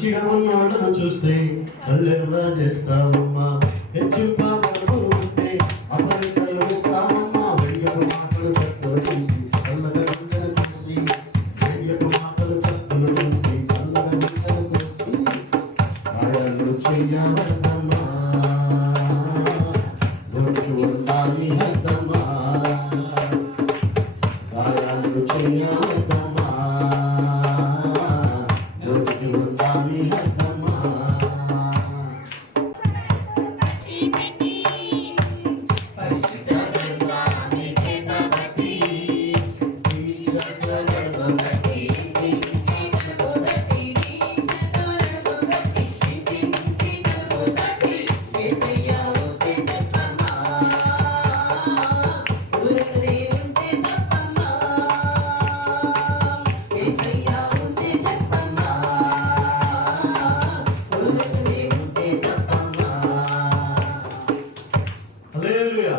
మంచిగా ఉన్నవాళ్ళను చూస్తే కళ్ళెర్రా చేస్తావమ్మా. హెచ్చింపబడుతూ ఉంటే అపరికలు ఇస్తావమ్మా. వెయ్యకు మాటలు కత్తులు తీసి చల్లగా గుండెలు చూసి, వెయ్యకు మాటలు కత్తులు చూసి చల్లగా గుండెలు చూసి గాయాలు చెయ్యవద్దమ్మా. దొరికి ఉండాలి హద్దమ్మా. గాయాలు చెయ్యవద్దమ్మా. దొరికి ఉండాలి హద్దమ్మా. హల్లెలూయా.